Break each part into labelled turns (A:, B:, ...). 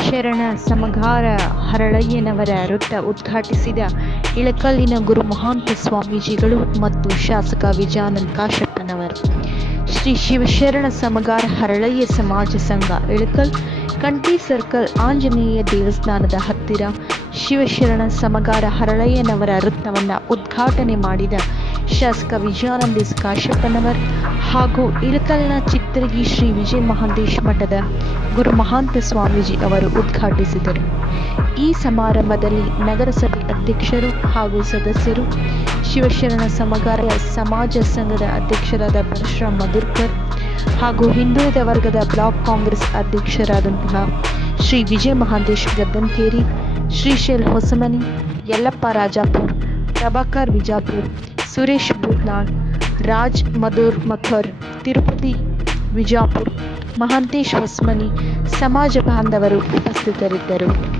A: ಶಿವಶರಣ ಸಮಗಾರ ಹರಳಯ್ಯನವರ ವೃತ್ತ ಉದ್ಘಾಟಿಸಿದ ಇಳಕಲ್ಲಿನ ಗುರು ಮಹಾಂತ ಸ್ವಾಮೀಜಿಗಳು ಮತ್ತು ಶಾಸಕ ವಿಜಾನಂದ ಕಾಶಪ್ಪನವರು. ಶ್ರೀ ಶಿವಶರಣ ಸಮಗಾರ ಹರಳಯ್ಯ ಸಮಾಜ ಸಂಘ ಇಳಕಲ್ ಕಂಟಿ ಸರ್ಕಲ್ ಆಂಜನೇಯ ದೇವಸ್ಥಾನದ ಹತ್ತಿರ ಶಿವಶರಣ ಸಮಗಾರ ಹರಳಯ್ಯನವರ ವೃತ್ತವನ್ನು ಉದ್ಘಾಟನೆ ಮಾಡಿದ ಶಾಸಕ ವಿಜಯಾನಂದ ಕಾಶಪ್ಪನವರ್. ಹಾಗೂ ಇಳಕಲ್ನ ಚಿತ್ರಗಿ ಶ್ರೀ ವಿಜಯ ಮಹಾಂತೇಶ್ ಮಠದ ಗುರು ಮಹಾಂತ ಸ್ವಾಮೀಜಿ ಅವರು ಉದ್ಘಾಟಿಸಿದರು. ಈ ಸಮಾರಂಭದಲ್ಲಿ ನಗರಸಭೆ ಅಧ್ಯಕ್ಷರು ಹಾಗೂ ಸದಸ್ಯರು, ಶಿವಶರಣ ಸಮಗಾರ ಸಮಾಜ ಸಂಘದ ಅಧ್ಯಕ್ಷರಾದ ಪರಶುರಾಮ್ ಮಧುರ್ಕರ್ ಹಾಗೂ ಹಿಂದುಳಿದ ವರ್ಗದ ಬ್ಲಾಕ್ ಕಾಂಗ್ರೆಸ್ ಅಧ್ಯಕ್ಷರಾದಂತಹ ಶ್ರೀ ವಿಜಯ ಮಹಾಂತೇಶ್ ಗದ್ದನ್ಕೇರಿ ಶ್ರೀಶೈಲ್ ಹೊಸಮನಿ, ಯಲ್ಲಪ್ಪ ರಾಜಾಪುರ್, ಪ್ರಭಾಕರ್ ವಿಜಾಪುರ್, ಸುರೇಶ್ ಬೂತ್ನಾಳ್ ರಾಜ್ ಮಧುರ್ ಮಖರ್ ತಿರುಪತಿ ವಿಜಾಪುರ್ ಮಹಾಂತೇಶ್ ಹೊಸ್ಮನಿ ಸಮಾಜ ಬಾಂಧವರು ಉಪಸ್ಥಿತರಿದ್ದರು.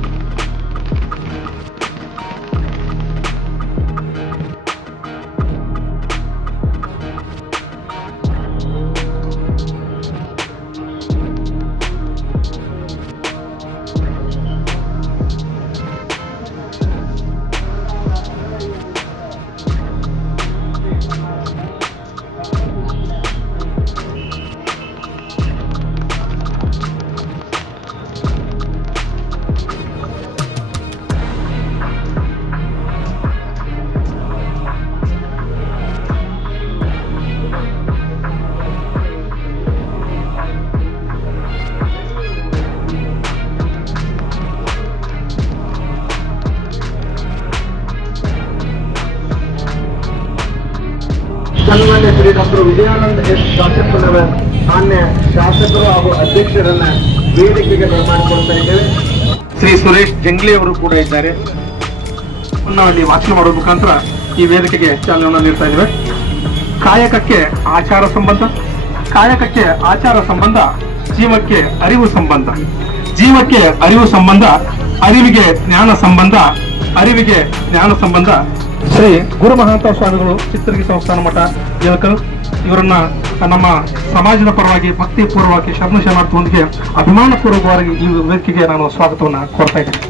B: ಶ್ರೀ ಡಾಕ್ಟರ್ ವಿಜಯಾನಂದ ಎಸ್ ಶಾಸಕರವರ ಮಾನ್ಯ ಶಾಸಕರು ಹಾಗೂ ಅಧ್ಯಕ್ಷರನ್ನ ವೇದಿಕೆಗೆ ಬರಮಾಡಿಕೊಳ್ತಾ ಇದ್ದೇವೆ. ಶ್ರೀ ಸುರೇಶ್ ಜಂಗ್ಲಿ ಅವರು ಕೂಡ ಇದ್ದಾರೆ.
C: ಅಲ್ಲಿ ವಾಚನ ಮಾಡುವ ಮುಖಾಂತರ ಈ ವೇದಿಕೆಗೆ ಚಾಲನೆಯನ್ನು ನೀಡ್ತಾ ಇದ್ದೇವೆ. ಕಾಯಕಕ್ಕೆ ಆಚಾರ ಸಂಬಂಧ, ಕಾಯಕಕ್ಕೆ ಆಚಾರ ಸಂಬಂಧ, ಜೀವಕ್ಕೆ ಅರಿವು ಸಂಬಂಧ. ಜೀವಕ್ಕೆ ಅರಿವು ಸಂಬಂಧ, ಅರಿವಿಗೆ ಜ್ಞಾನ ಸಂಬಂಧ, ಅರಿವಿಗೆ ಜ್ಞಾನ ಸಂಬಂಧ. ಶ್ರೀ ಗುರು ಮಹಾಂತ ಸ್ವಾಮಿಗಳು ಚಿತ್ರಗಿ ಸಂಸ್ಥಾನ ಮಠ ಇಳಕಲ್ ಇವರನ್ನ ನಮ್ಮ ಸಮಾಜದ ಪರವಾಗಿ ಭಕ್ತಿ ಪೂರ್ವವಾಗಿ ಶರಣ ಶರಣಾರ್ಥಿಯೊಂದಿಗೆ ಅಭಿಮಾನ ಪೂರ್ವಕವಾಗಿ ಈ ವೇದಿಕೆಗೆ ನಾನು ಸ್ವಾಗತವನ್ನ ಕೋರ್ತಾ ಇದ್ದೇನೆ.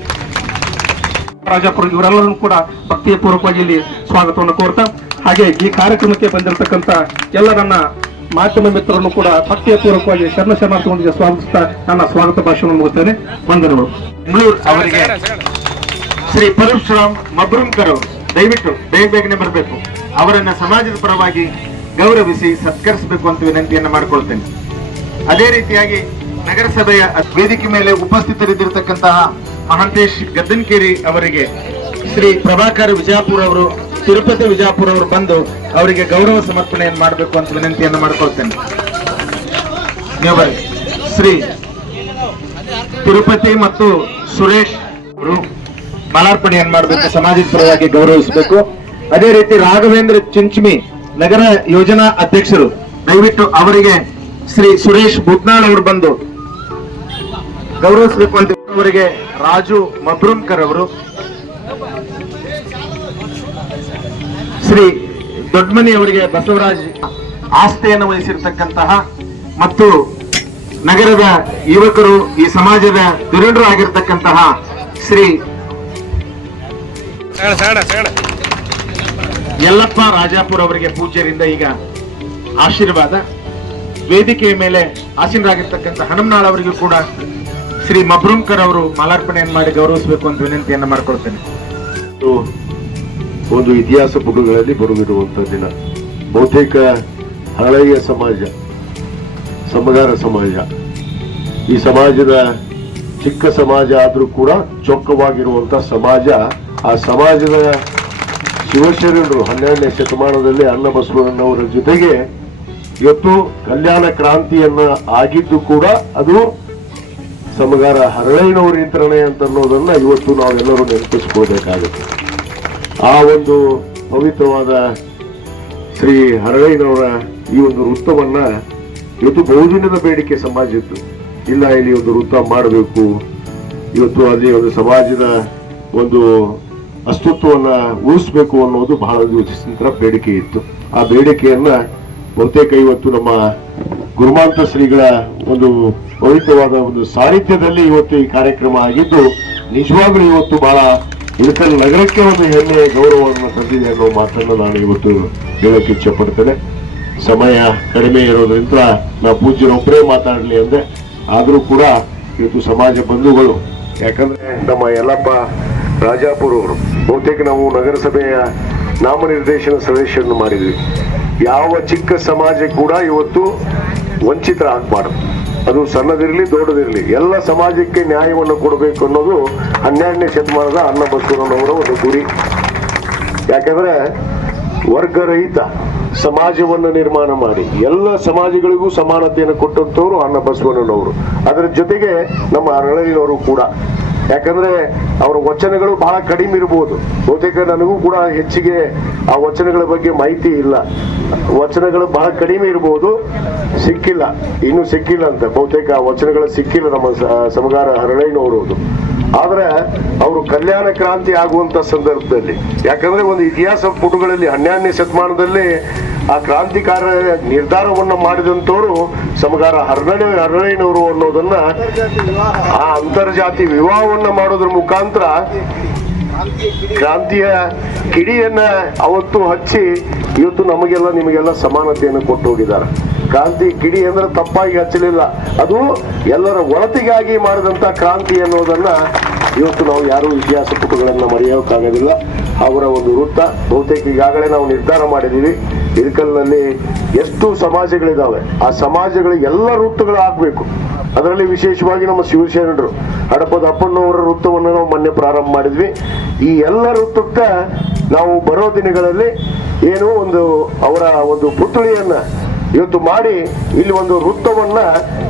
C: ರಾಜಾಪುರ ಇವರೆಲ್ಲರೂ ಕೂಡ ಭಕ್ತಿ ಪೂರ್ವಕವಾಗಿ ಇಲ್ಲಿ ಸ್ವಾಗತವನ್ನು ಕೋರ್ತಾ ಹಾಗೆ ಈ ಕಾರ್ಯಕ್ರಮಕ್ಕೆ ಬಂದಿರತಕ್ಕಂತ ಎಲ್ಲ ನನ್ನ ಮಾಧ್ಯಮ ಮಿತ್ರರನ್ನು ಕೂಡ ಭಕ್ತಿಯ ಪೂರ್ವಕವಾಗಿ ಶರಣ ಶರಣಾರ್ಥಿಗೆ ಸ್ವಾಗತಿಸ್ತಾ ನನ್ನ ಸ್ವಾಗತ ಭಾಷಣ ಮುಗಿಸ್ತೇನೆ. ವಂದನೆಗಳು.
B: ಬೆಂಗಳೂರು ಅವರಿಗೆ ಶ್ರೀ ಪರಶುರಾಮ್ ಮಬ್ರಂಕರ್ ಅವರು. ದಯವಿಟ್ಟು ಬೇಗ ಬೇಗನೆ ಬರಬೇಕು. ಅವರನ್ನ ಸಮಾಜದ ಪರವಾಗಿ ಗೌರವಿಸಿ ಸತ್ಕರಿಸಬೇಕು ಅಂತ ವಿನಂತಿಯನ್ನ ಮಾಡಿಕೊಳ್ತೇನೆ. ಅದೇ ರೀತಿಯಾಗಿ ನಗರಸಭೆಯ ವೇದಿಕೆ ಮೇಲೆ ಉಪಸ್ಥಿತರಿದ್ದಿರತಕ್ಕಂತಹ ಮಹಾಂತೇಶ್ ಗದ್ದನ್ಕೇರಿ ಅವರಿಗೆ ಶ್ರೀ ಪ್ರಭಾಕರ್ ವಿಜಾಪುರ ಅವರು, ತಿರುಪತಿ ವಿಜಾಪುರ ಅವರು ಬಂದು ಅವರಿಗೆ ಗೌರವ ಸಮರ್ಪಣೆಯನ್ನು ಮಾಡಬೇಕು ಅಂತ ವಿನಂತಿಯನ್ನ ಮಾಡ್ಕೊಳ್ತೇನೆ. ನೀವು. ಶ್ರೀ ತಿರುಪತಿ ಮತ್ತು ಸುರೇಶ್ ಅವರು ಮಾಲಾರ್ಪಣೆಯನ್ನು ಮಾಡಬೇಕು? ಸಮಾಜದ ಪರವಾಗಿ ಗೌರವಿಸಬೇಕು. ಅದೇ. ರೀತಿ ರಾಘವೇಂದ್ರ ಚಿಂಚಮಿ ನಗರ ಯೋಜನಾ ಅಧ್ಯಕ್ಷರು ದಯವಿಟ್ಟು ಅವರಿಗೆ ಶ್ರೀ ಸುರೇಶ್ ಬುಟ್ನಾಳ್ ಅವರು ಬಂದು ಗೌರವಿಸಬೇಕು ಅಂತ ಅವರಿಗೆ ರಾಜು ಮಬ್ರೂಮ್ಕರ್ ಅವರು ಶ್ರೀ ದೊಡ್ಡಮನಿ ಅವರಿಗೆ ಬಸವರಾಜ್ ಆಸ್ತೆಯನ್ನು ವಹಿಸಿರ್ತಕ್ಕಂತಹ ಮತ್ತು ನಗರದ ಯುವಕರು ಈ ಸಮಾಜದ ಧುರೀಣರು ಆಗಿರ್ತಕ್ಕಂತಹ ಶ್ರೀ ಯಲ್ಲಪ್ಪ ರಾಜಾಪುರ ಅವರಿಗೆ ಪೂಜ್ಯರಿಂದ ಈಗ ಆಶೀರ್ವಾದ. ವೇದಿಕೆಯ ಮೇಲೆ ಆಸೀನರಾಗಿರ್ತಕ್ಕಂಥ ಹನುಮನಾಳ್ ಅವರಿಗೂ ಕೂಡ ಶ್ರೀ ಮಬ್ರೂಂಕರ್ ಅವರು ಮಾಲಾರ್ಪಣೆಯನ್ನು ಮಾಡಿ ಗೌರವಿಸಬೇಕು ಅಂತ ವಿನಂತಿಯನ್ನು ಮಾಡ್ಕೊಳ್ತೇನೆ.
D: ಒಂದು ಇತಿಹಾಸ ಪುಟಗಳಲ್ಲಿ ಬರುವಿರುವಂತ ದಿನ ಬಹುತೇಕ ಹಳೆಯ ಸಮಾಜ ಸಮಗಾರ ಸಮಾಜ. ಈ ಸಮಾಜದ ಚಿಕ್ಕ ಸಮಾಜ ಆದರೂ ಕೂಡ ಚೊಕ್ಕವಾಗಿರುವಂತ ಸಮಾಜ ಆ ಸಮಾಜದ ಶಿವಶರಣರು ಹನ್ನೆರಡನೇ ಶತಮಾನದಲ್ಲಿ ಅನ್ನಬಸವಣ್ಣವರ ಜೊತೆಗೆ ಇವತ್ತು ಕಲ್ಯಾಣ ಕ್ರಾಂತಿಯನ್ನ ಆಗಿದ್ದು ಕೂಡ ಅದು ಸಮಗಾರ ಹರಳೈನವರ ನಿಯಂತ್ರಣ ಅಂತ ಅನ್ನೋದನ್ನ ಇವತ್ತು ನಾವೆಲ್ಲರೂ ನೆನಪಿಸ್ಕೊಳ್ಬೇಕಾಗುತ್ತೆ. ಆ ಒಂದು ಪವಿತ್ರವಾದ ಶ್ರೀ ಹರಳೈನವರ ಈ ಒಂದು ವೃತ್ತವನ್ನ ಇವತ್ತು ಬಹುದಿನದ ಬೇಡಿಕೆ ಸಮಾಜದ್ದು ಇಲ್ಲ, ಇಲ್ಲಿ ಒಂದು ವೃತ್ತ ಮಾಡಬೇಕು. ಇವತ್ತು ಅಲ್ಲಿ ಒಂದು ಸಮಾಜದ ಒಂದು ಅಸ್ತಿತ್ವವನ್ನ ಉಳಿಸ್ಬೇಕು ಅನ್ನೋದು ಬಹಳ ದಿವಸದಿಂದ ಬೇಡಿಕೆ ಇತ್ತು. ಆ ಬೇಡಿಕೆಯನ್ನ ಬಹುತೇಕ ಇವತ್ತು ನಮ್ಮ ಗುರುಮಾಂತ ಶ್ರೀಗಳ ಒಂದು ಪವಿತ್ರವಾದ ಒಂದು ಸಾಹಿತ್ಯದಲ್ಲಿ ಇವತ್ತು ಈ ಕಾರ್ಯಕ್ರಮ ಆಗಿದ್ದು, ನಿಜವಾಗ್ಲೂ ಇವತ್ತು ಬಹಳ ಇಳಕಲ್ ನಗರಕ್ಕೆ ಒಂದು ಹೆಮ್ಮೆ, ಗೌರವವನ್ನು ತಂದಿದೆ ಅನ್ನೋ ಮಾತನ್ನು ನಾನು ಇವತ್ತು ಹೇಳೋಕೆ ಇಚ್ಛೆ ಪಡ್ತೇನೆ ಸಮಯ ಕಡಿಮೆ ಇರೋದ್ರಿಂದ ನಾ ಪೂಜ್ಯರೊಬ್ಬರೇ ಮಾತಾಡಲಿ ಅಂದೆ. ಆದರೂ ಕೂಡ ಇವತ್ತು ಸಮಾಜ ಬಂಧುಗಳು, ಯಾಕಂದ್ರೆ ನಮ್ಮ ಯಲ್ಲಪ್ಪ ರಾಜಾಪುರ ಅವರು. ಬಹುತೇಕ ನಾವು ನಗರಸಭೆಯ ನಾಮನಿರ್ದೇಶನ ಸದಸ್ಯರನ್ನು ಮಾಡಿದ್ವಿ. ಯಾವ ಚಿಕ್ಕ ಸಮಾಜ ಕೂಡ ಇವತ್ತು ವಂಚಿತರಾಗಬಾರ್ದು ಅದು ಸಣ್ಣದಿರಲಿ ದೊಡ್ಡದಿರಲಿ, ಎಲ್ಲ ಸಮಾಜಕ್ಕೆ ನ್ಯಾಯವನ್ನು ಕೊಡಬೇಕು ಅನ್ನೋದು ಹನ್ನೆರಡನೇ ಶತಮಾನದ ಅನ್ನ ಬಸವಣ್ಣನವರ ಒಂದು ಗುರಿ. ಯಾಕಂದ್ರೆ ವರ್ಗರಹಿತ ಸಮಾಜವನ್ನು ನಿರ್ಮಾಣ ಮಾಡಿ, ಎಲ್ಲ ಸಮಾಜಗಳಿಗೂ ಸಮಾನತೆಯನ್ನು ಕೊಟ್ಟಂತವರು ಅನ್ನ ಬಸವಣ್ಣನವರು. ಅದರ ಜೊತೆಗೆ ನಮ್ಮ ಅರಳಲಿನವರು ಕೂಡ. ಯಾಕಂದ್ರೆ ಅವರ ವಚನಗಳು ಬಹಳ ಕಡಿಮೆ ಇರಬಹುದು ಬಹುತೇಕ ನನಗೂ ಕೂಡ ಹೆಚ್ಚಿಗೆ ಆ ವಚನಗಳ ಬಗ್ಗೆ ಮಾಹಿತಿ ಇಲ್ಲ. ವಚನಗಳು ಬಹಳ ಕಡಿಮೆ ಇರಬಹುದು ಸಿಕ್ಕಿಲ್ಲ. ಇನ್ನು ಸಿಕ್ಕಿಲ್ಲ ಅಂತ. ಬಹುತೇಕ ಆ ವಚನಗಳು ಸಿಕ್ಕಿಲ್ಲ ನಮ್ಮ ಸಮಗಾರ ಹರಳಯ್ಯನವರು. ಆದ್ರೆ ಅವರು ಕಲ್ಯಾಣ ಕ್ರಾಂತಿ ಆಗುವಂತ ಸಂದರ್ಭದಲ್ಲಿ. ಯಾಕಂದ್ರೆ ಒಂದು ಇತಿಹಾಸ ಪುಟಗಳಲ್ಲಿ ಹನ್ನೆರಡನೇ ಶತಮಾನದಲ್ಲಿ ಆ ಕ್ರಾಂತಿಕಾರ ನಿರ್ಧಾರವನ್ನ ಮಾಡಿದಂತವರು ಸಮಗಾರ ಹರಳಿ ಹರಳಯ್ಯನವರು ಅನ್ನೋದನ್ನ ಆ ಅಂತರ್ಜಾತಿ ವಿವಾಹವನ್ನ ಮಾಡೋದ್ರ ಮುಖಾಂತರ ಕ್ರಾಂತಿಯ ಕಿಡಿಯನ್ನ ಅವತ್ತು ಹಚ್ಚಿ ಇವತ್ತು ನಮಗೆಲ್ಲ, ನಿಮಗೆಲ್ಲ ಸಮಾನತೆಯನ್ನು ಕೊಟ್ಟು ಹೋಗಿದ್ದಾರೆ ಕ್ರಾಂತಿ ಕಿಡಿ ಅಂದ್ರೆ ತಪ್ಪಾಗಿ ಹಚ್ಚಲಿಲ್ಲ. ಅದು ಎಲ್ಲರ ಒಳತಿಗಾಗಿ ಮಾಡಿದಂತ ಕ್ರಾಂತಿ ಅನ್ನೋದನ್ನ ಇವತ್ತು ನಾವು ಯಾರು ಇತಿಹಾಸ ಪುಟಗಳನ್ನ ಮರೆಯೋಕ್ಕಾಗೋದಿಲ್ಲ ಅವರ ಒಂದು ವೃತ್ತ, ಬಹುತೇಕ ಈಗಾಗಲೇ ನಾವು ನಿರ್ಧಾರ ಮಾಡಿದೀವಿ ಇಳಕಲ್ನಲ್ಲಿ ಎಷ್ಟು ಸಮಾಜಗಳಿದ್ದಾವೆ ಆ ಸಮಾಜಗಳ ಎಲ್ಲ ವೃತ್ತಗಳು ಆಗ್ಬೇಕು ಅದರಲ್ಲಿ ವಿಶೇಷವಾಗಿ ನಮ್ಮ ಶಿವಶರಣರು, ಹಡಪದ ಅಪ್ಪಣ್ಣವರ ವೃತ್ತವನ್ನು ನಾವು ಮೊನ್ನೆ ಪ್ರಾರಂಭ ಮಾಡಿದ್ವಿ. ಈ ಎಲ್ಲ ವೃತ್ತಕ್ಕೆ ನಾವು ಬರೋ ದಿನಗಳಲ್ಲಿ ಏನು ಒಂದು ಅವರ ಒಂದು ಪುತ್ಳಿಯನ್ನ ಇವತ್ತು ಮಾಡಿ ಇಲ್ಲಿ ಒಂದು ವೃತ್ತವನ್ನ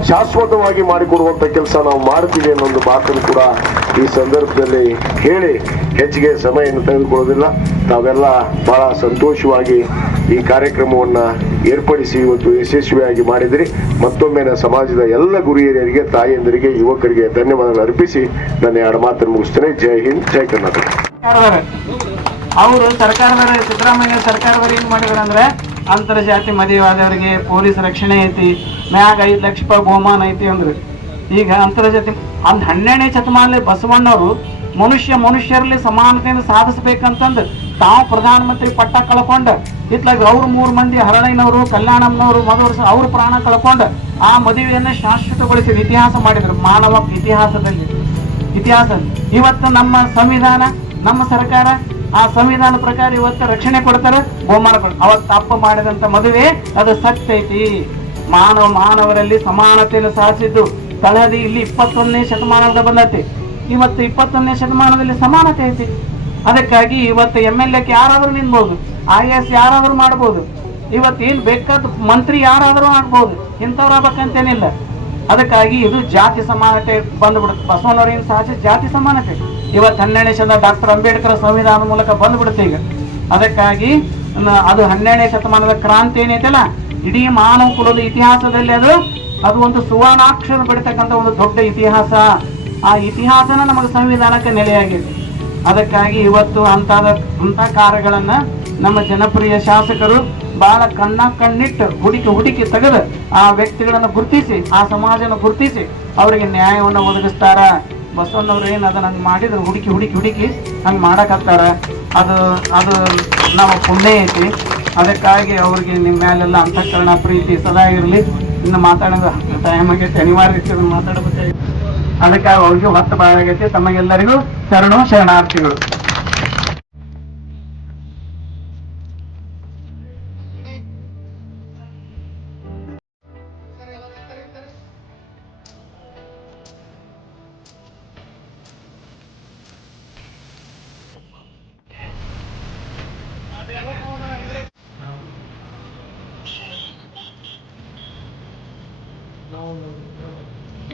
D: ಶಾಶ್ವತವಾಗಿ ಮಾಡಿಕೊಡುವಂತ ಕೆಲಸ ನಾವು ಮಾಡ್ತೀವಿ ಅನ್ನೋ ಮಾತನ್ನು ಕೂಡ ಈ ಸಂದರ್ಭದಲ್ಲಿ ಹೇಳಿ ಹೆಚ್ಚಿಗೆ ಸಮಯವನ್ನು ತೆಗೆದುಕೊಳ್ಳೋದಿಲ್ಲ. ತಾವೆಲ್ಲ ಬಹಳ ಸಂತೋಷವಾಗಿ ಈ ಕಾರ್ಯಕ್ರಮವನ್ನ ಏರ್ಪಡಿಸಿ ಇವತ್ತು ಯಶಸ್ವಿಯಾಗಿ ಮಾಡಿದ್ರಿ. ಮತ್ತೊಮ್ಮೆ ಸಮಾಜದ ಎಲ್ಲ ಗುರಿಯರಿಗೆ ತಾಯಿಯಂದರಿಗೆ ಯುವಕರಿಗೆ ಧನ್ಯವಾದಗಳು ಅರ್ಪಿಸಿ ನನ್ನ ಎರಡು ಮಾತನ್ನು ಮುಗಿಸ್ತೇನೆ. ಜೈ ಹಿಂದ್, ಜೈ ಕರ್ನಾಟಕ.
E: ಅವರು ಸರ್ಕಾರದ ಸಿದ್ದರಾಮಯ್ಯ ಸರ್ಕಾರದವರು ಏನ್ ಅಂತರ್ಜಾತಿ ಮದುವೆ ಆದವರಿಗೆ ಪೊಲೀಸ್ ರಕ್ಷಣೆ ಐತಿ, ಮ್ಯಾಗ ಐದು ಲಕ್ಷ ರೂಪಾಯಿ ಬಹುಮಾನ ಐತಿ ಅಂದ್ರೆ. ಈಗ ಅಂತರ್ಜಾತಿ ಅಂದ್ ಹನ್ನೆರಡನೇ ಶತಮಾನದಲ್ಲಿ ಬಸವಣ್ಣವರು ಮನುಷ್ಯ ಮನುಷ್ಯರಲ್ಲಿ ಸಮಾನತೆಯನ್ನು ಸಾಧಿಸ್ಬೇಕಂತಂದು ತಾವು ಪ್ರಧಾನಮಂತ್ರಿ ಪಟ್ಟ ಕಳ್ಕೊಂಡ. ಇತ್ಲಾಗ ಅವ್ರ ಮೂರು ಮಂದಿ ಹರಳೈನವರು ಕಲ್ಯಾಣಮ್ಮನವರು ಮಧುವರ್ಸ ಅವ್ರ ಪ್ರಾಣ ಕಳ್ಕೊಂಡ. ಆ ಮದುವೆಯನ್ನ ಶಾಶ್ವತಗೊಳಿಸಿ ಇತಿಹಾಸ ಮಾಡಿದ್ರು, ಮಾನವ ಇತಿಹಾಸದಲ್ಲಿ. ಇತಿಹಾಸ, ಇವತ್ತು ನಮ್ಮ ಸಂವಿಧಾನ, ನಮ್ಮ ಸರ್ಕಾರ ಆ ಸಂವಿಧಾನ ಪ್ರಕಾರ ಇವತ್ತು ರಕ್ಷಣೆ ಕೊಡ್ತಾರೆ, ಬಹುಮಾನ ಕೊಡ್ತಾರೆ. ಅವತ್ತು ತಪ್ಪು ಮಾಡಿದಂತ ಮದುವೆ, ಅದು ಸತ್ಯ ಐತಿ ಮಾನವ, ಮಾನವರಲ್ಲಿ ಸಮಾನತೆಯನ್ನು ಸಾಧಿಸಿದ್ದು. ತಳಹದಿ ಇಲ್ಲಿ ಇಪ್ಪತ್ತೊಂದನೇ ಶತಮಾನದ ಬಂದೈತಿ. ಇವತ್ತು ಇಪ್ಪತ್ತೊಂದನೇ ಶತಮಾನದಲ್ಲಿ ಸಮಾನತೆ ಐತಿ. ಅದಕ್ಕಾಗಿ ಇವತ್ತು ಎಂ ಎಲ್ ಎಕ್ಕೆ ಯಾರಾದರೂ ನಿನ್ಬೋದು ಐ ಎಸ್ ಯಾರಾದರೂ ಮಾಡ್ಬೋದು. ಇವತ್ತು ಏನು ಬೇಕಾದ ಮಂತ್ರಿ ಯಾರಾದರೂ ಆಗ್ಬೋದು. ಇಂಥವ್ರು ಆಗ್ಬೇಕಂತೇನಿಲ್ಲ ಅದಕ್ಕಾಗಿ ಇದು ಜಾತಿ ಸಮಾನತೆ ಬಂದ್ಬಿಡುತ್ತೆ. ಬಸವಣ್ಣವ್ರೇನು ಸಾಧಿಸಿ ಜಾತಿ ಸಮಾನತೆ. ಇವತ್ತು ಹನ್ನೆರಡನೇ ಶತಮಾನ ಡಾಕ್ಟರ್ ಅಂಬೇಡ್ಕರ್ ಸಂವಿಧಾನದ ಮೂಲಕ ಬಂದ್ಬಿಡುತ್ತೆ ಈಗ. ಅದಕ್ಕಾಗಿ ಅದು ಹನ್ನೆರಡನೇ ಶತಮಾನದ ಕ್ರಾಂತಿ ಏನೈತಲ್ಲ, ಇಡೀ ಮಾನವ ಕುಲದ ಇತಿಹಾಸದಲ್ಲಿ ಅದು ಅದು ಒಂದು ಸುವರ್ಣಾಕ್ಷರ ಬೆಳಿತಕ್ಕಂಥ ಒಂದು ದೊಡ್ಡ ಇತಿಹಾಸ. ಆ ಇತಿಹಾಸನ ನಮಗೆ ಸಂವಿಧಾನಕ್ಕೆ ನೆಲೆಯಾಗಿದೆ. ಅದಕ್ಕಾಗಿ ಇವತ್ತು ಅಂತಾದ ಅಂಥ ಕಾರ್ಯಗಳನ್ನ ನಮ್ಮ ಜನಪ್ರಿಯ ಶಾಸಕರು ಬಹಳ ಕಣ್ಣ ಕಣ್ಣಿಟ್ಟು ಹುಡುಕಿ ಹುಡುಕಿ ತೆಗೆದು ಆ ವ್ಯಕ್ತಿಗಳನ್ನು ಗುರುತಿಸಿ, ಆ ಸಮಾಜನ ಗುರುತಿಸಿ, ಅವರಿಗೆ ನ್ಯಾಯವನ್ನು ಒದಗಿಸ್ತಾರ. ಬಸವಣ್ಣವ್ರು ಏನು ಅದನ್ನ ಹಂಗೆ ಮಾಡಿದ್ರು, ಹುಡುಕಿ ಹುಡುಕಿ ಹುಡುಕಿ ಹಂಗೆ ಮಾಡಕ್ಕತ್ತಾರ ಅದು ಅದು ನಮ್ಮ ಪುಣ್ಯ ಐತಿ. ಅದಕ್ಕಾಗಿ ಅವ್ರಿಗೆ ನಿಮ್ಮ ಮೇಲೆಲ್ಲ ಅಂತಃಕರಣ ಪ್ರೀತಿ ಸದಾ ಇರಲಿ. ಇನ್ನು ಮಾತಾಡೋದು ಟೈಮ್ ಆಗೈತೆ, ಅನಿವಾರ್ಯ ರೀತಿ ಮಾತಾಡಬೇಕಾಗಿತ್ತು ಅದಕ್ಕಾಗಿ ಅವ್ರಿಗೆ ಹೊತ್ತು ಬಾಳಾಗೈತಿ ತಮಗೆಲ್ಲರಿಗೂ ಶರಣು, ಶರಣಾರ್ಥಿಗಳು.